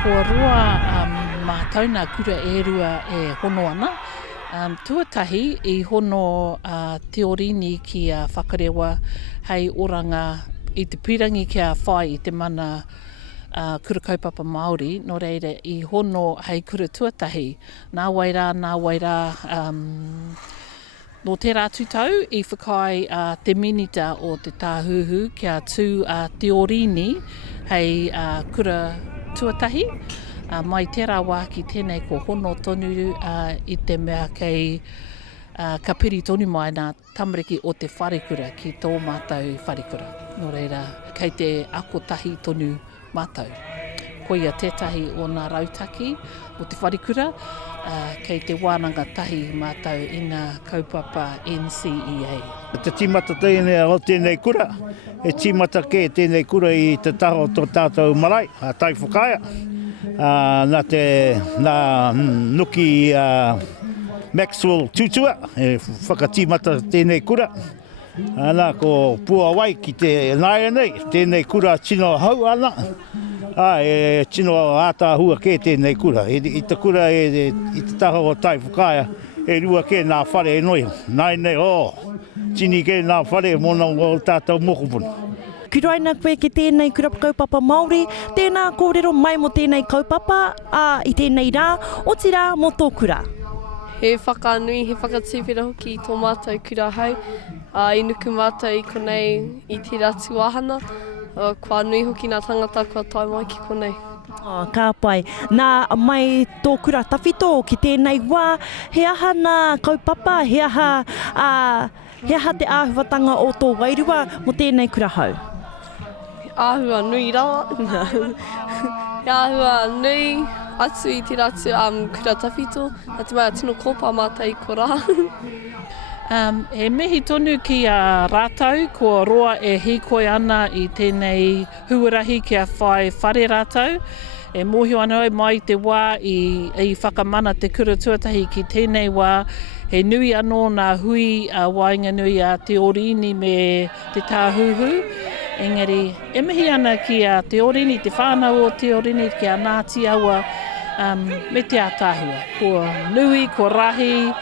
Ko roa mātauna kura e rua e hono ana. Tuatahi I hono te orini ki a whakarewa hei oranga I te pirangi kia whai I te mana kura kaupapa Māori. No reira I hono hei kura tuatahi. Nā waira, no te rātu tau I whakai te minita o te tāhuhu kia tū te orini hei kura tuatahi. Mai tērā wā ki tēnei ko hono tonu I te mea kei ka piri tonu mai nā tamariki o te wharekura ki tō mātou wharekura. Nō reira, kei te akotahi tonu mātou. Ko ia tētahi o ngā rautaki o te wharekura, kei te wānanga tahi mātou I ngā kaupapa NCEA. Te timata tēnei o tēnei kura, e timata ke tēnei kura I te taho tō tātou marae, tai whakaia. Nā nuki Maxwell Tutua, e whakatimata tēnei kura. Nā ko pua wai ki te naia nei, tēnei kura tino hau ana. E tino ātā hua ke tēnei kura. I te kura I te taho o tai whakaia, e rua ke nā whare e noi. Nai nei, tini ke nā whare mona o tātou mokopuna. Kia ora koe ki tēnei kura kaupapa Māori, tēnā kōrero mai mo tēnei kaupapa, I tēnei rā, o te rā mo tō kura. He whakanui, he whakatūwhera hoki I tō mātou kura hau. I nuku mātou I konei I te ratu wahana. Kua nui hoki nā tangata kua tai mai ki konei. Ka pai. Nā mai tō kura tawhito ki tēnei wā, he aha nā kaupapa, he aha te āhuatanga o tō wairua mo tēnei kura hau. Āhua nui rawa. He āhua nui atu I te ratu kura tawhito. Nā te mai tino kōpā mātou I ko rā. He mihi tonu ki a rātau, ko roa e hīkoi ana I tēnei huarahi kia whai whare rātau. E mōhio ana mai te wā I whakamana te kura tuatahi ki tēnei wā. He nui anō nā hui wainga nui a te orini me te tāhuhu. Engari, e mihi ana ki a te orini, te whānau o te orini ki a Ngāti aua me te ātāhua. Ko nui, ko rahi,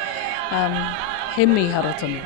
he mihara tonu.